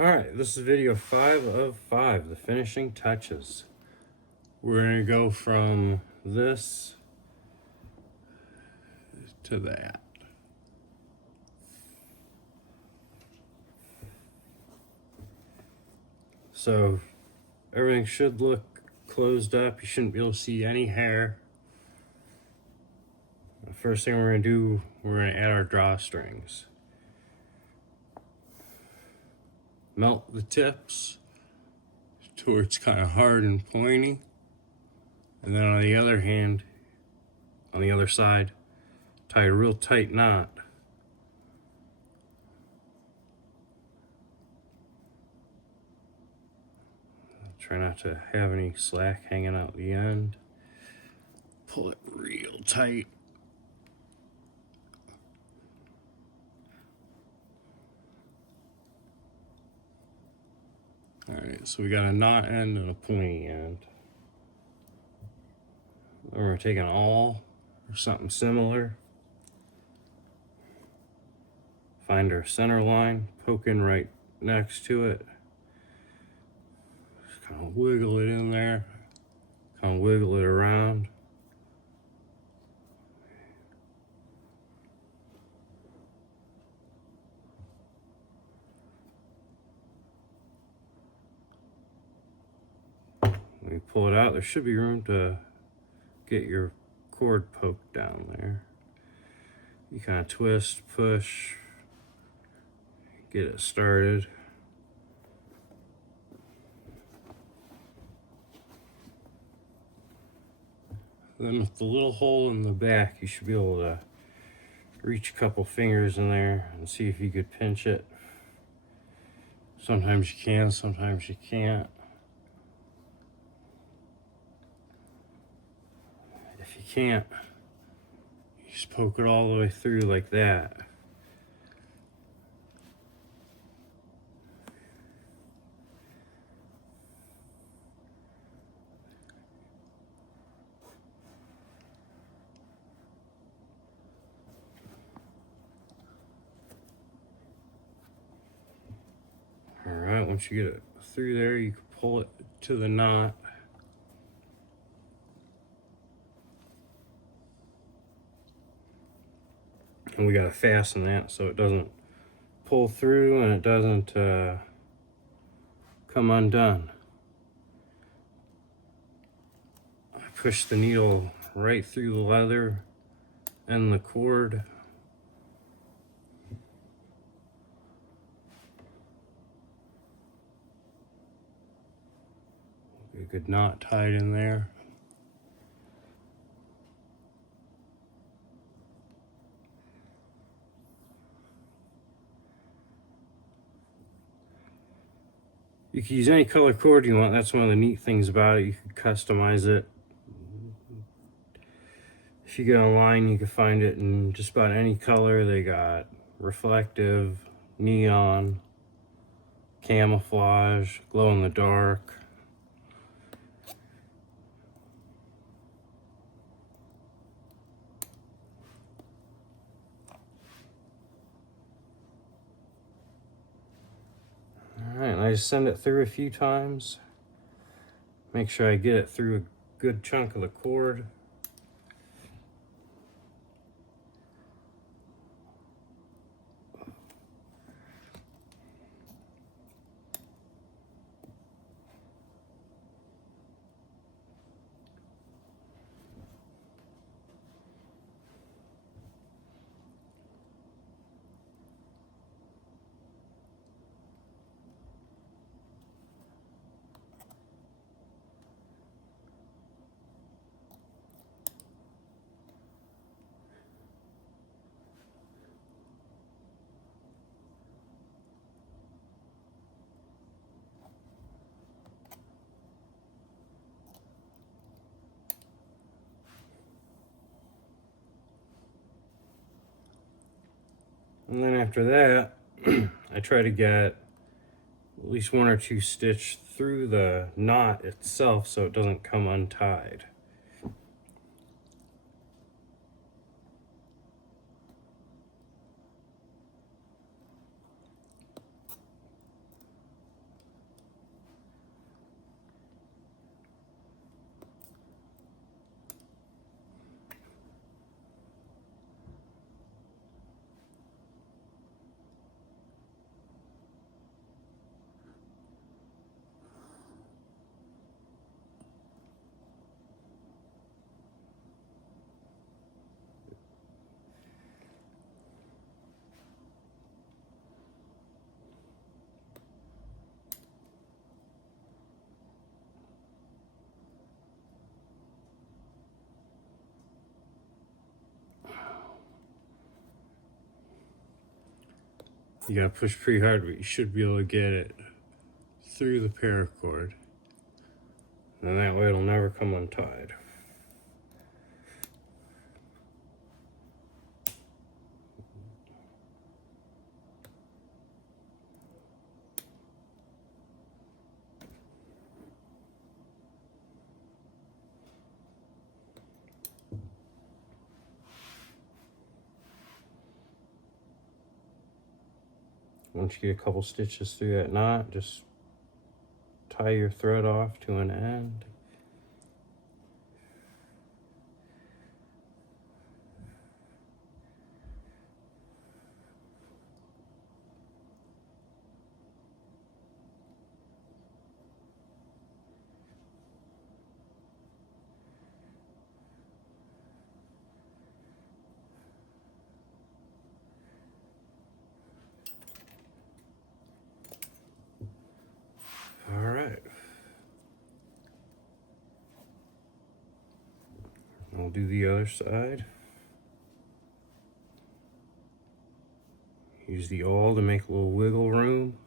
Alright, this is video 5 of 5, the finishing touches. We're going to go from this to that. So everything should look closed up. You shouldn't be able to see any hair. The first thing we're going to do, we're going to add our drawstrings. Melt the tips to where it's kind of hard and pointy. And then on the other hand, on the other side, tie a real tight knot. Try not to have any slack hanging out the end. Pull it real tight. Alright, so we got a knot end and a pointy end. Then we're taking awl or something similar. Find our center line, poke in right next to it. Just kind of wiggle it in there, kind of wiggle it around. When you pull it out, there should be room to get your cord poked down there. You kind of twist, push, get it started. Then with the little hole in the back, you should be able to reach a couple fingers in there and see if you could pinch it. Sometimes you can, sometimes you can't. If you can't, you just poke it all the way through like that. Alright, once you get it through there, you can pull it to the knot. And we gotta fasten that so it doesn't pull through and it doesn't come undone. I push the needle right through the leather and the cord. Get a good knot tied in there. You can use any color cord you want. That's one of the neat things about it. You can customize it. If you go online, you can find it in just about any color. They got reflective, neon, camouflage, glow in the dark. Alright, and I just send it through a few times. Make sure I get it through a good chunk of the cord. And then after that, I try to get at least one or two stitches through the knot itself so it doesn't come untied. You gotta push pretty hard, but you should be able to get it through the paracord. And that way it'll never come untied. Once you get a couple stitches through that knot, just tie your thread off to an end. All right. I'll do the other side. Use the awl to make a little wiggle room.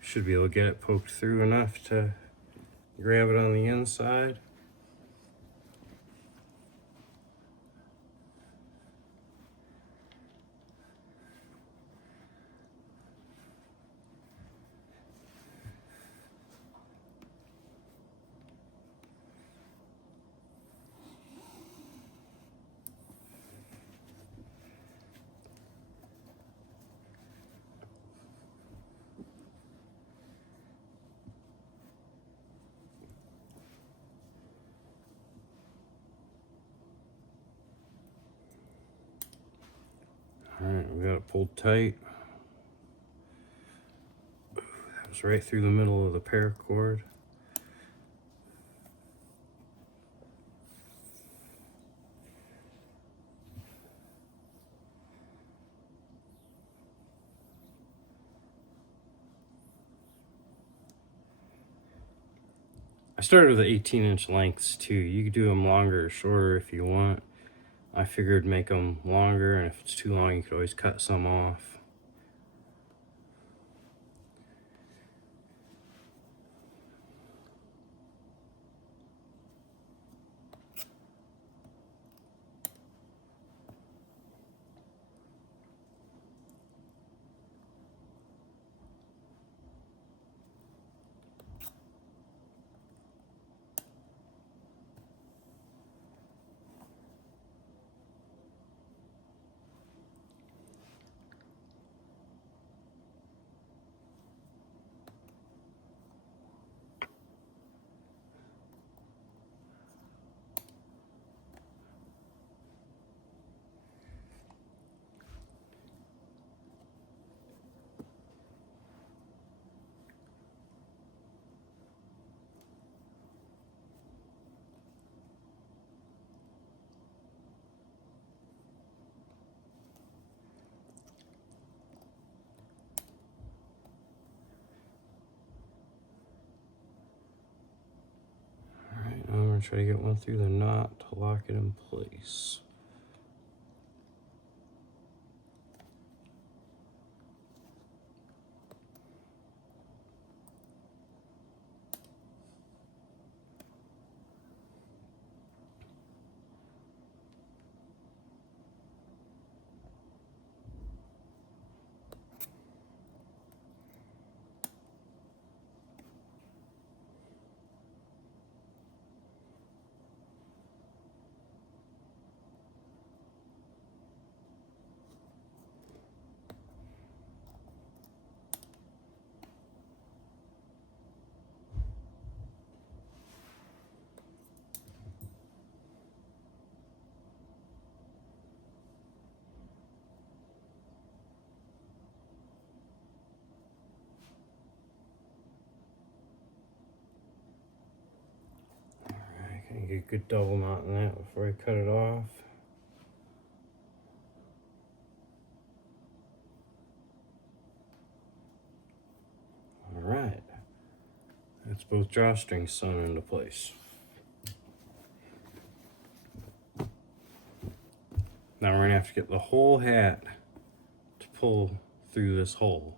Should be able to get it poked through enough to grab it on the inside. All right, we got it pulled tight. That was right through the middle of the paracord. I started with 18-inch lengths too. You could do them longer or shorter if you want. I figured make them longer, and if it's too long, you could always cut some off. I'm gonna try to get one through the knot to lock it in place. Get a good double knot in that before I cut it off. That's both drawstrings sewn into place. Now we're gonna have to get the whole hat to pull through this hole.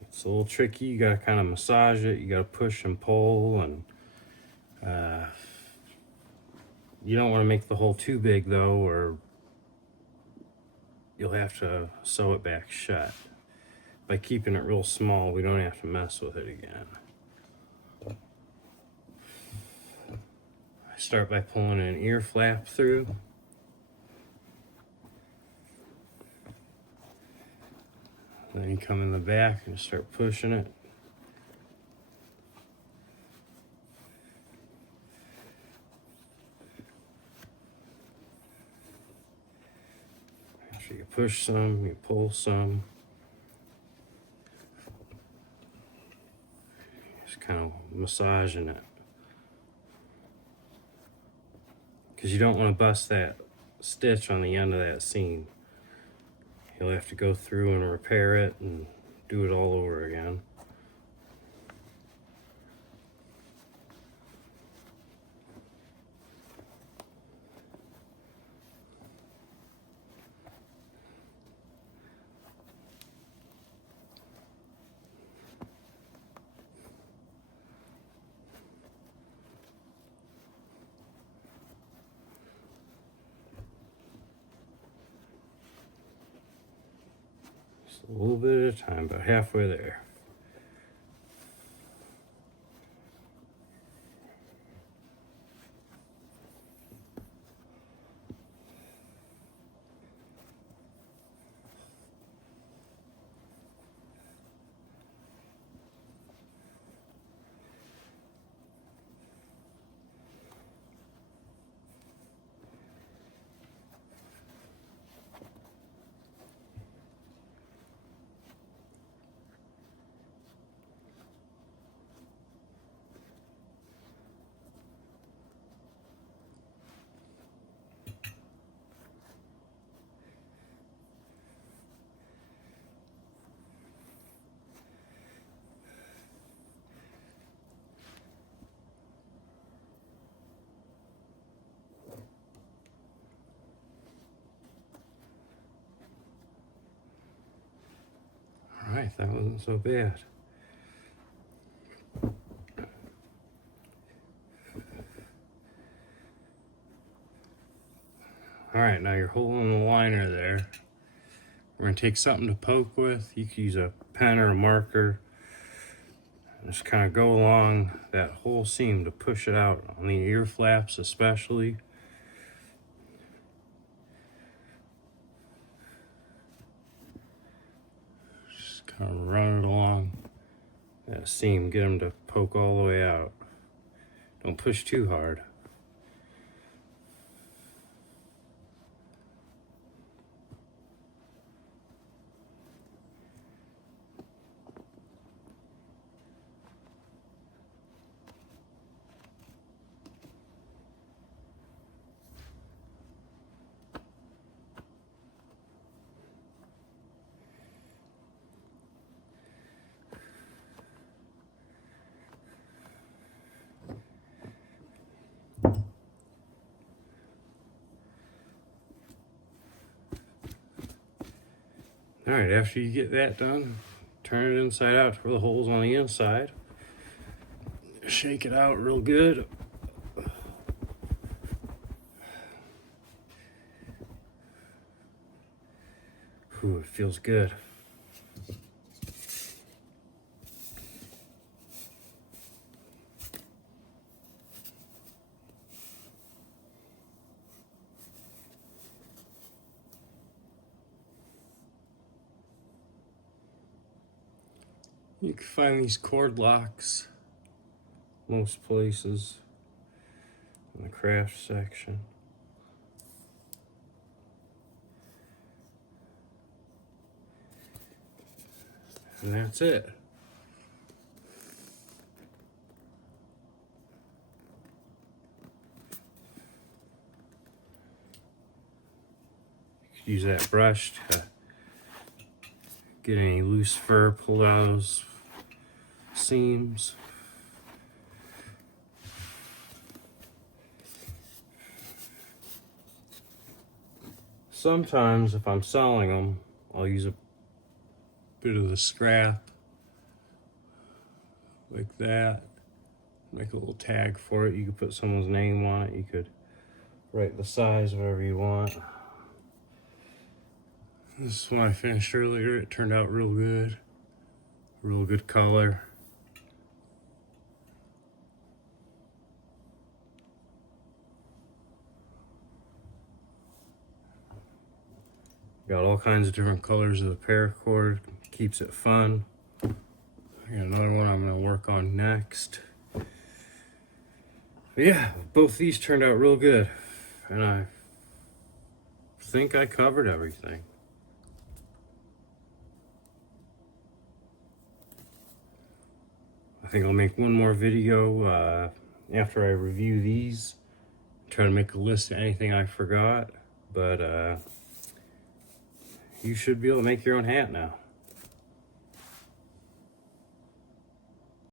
It's a little tricky. You gotta kind of massage it. You gotta push and pull, and you don't want to make the hole too big though, or you'll have to sew it back shut. By keeping it real small, we don't have to mess with it again. I start by pulling an ear flap through. Then you come in the back and start pushing it. After you push some, you pull some. Just kind of massaging it. Because you don't want to bust that stitch on the end of that seam. You'll have to go through and repair it and do it all over again. A little bit at a time, about halfway there. Alright, that wasn't so bad. Alright, now you're holding the liner there. We're going to take something to poke with. You can use a pen or a marker. Just kind of go along that whole seam to push it out, on the ear flaps especially. Just kind of run it along that seam, get them to poke all the way out. Don't push too hard. Alright, after you get that done, turn it inside out for the holes on the inside. Shake it out real good. Ooh, it feels good. You can find these cord locks most places in the craft section. And that's it. You could use that brush to get any loose fur pulled out of those seams. Sometimes if I'm selling them, I'll use a bit of the scrap like that. Make a little tag for it. You could put someone's name on it. You could write the size, whatever you want. This is one I finished earlier. It turned out real good. Real good color. Got all kinds of different colors of the paracord. Keeps it fun. I got another one I'm going to work on next. But yeah, both these turned out real good. And I think I covered everything. I think I'll make one more video after I review these. Try to make a list of anything I forgot. But you should be able to make your own hat now.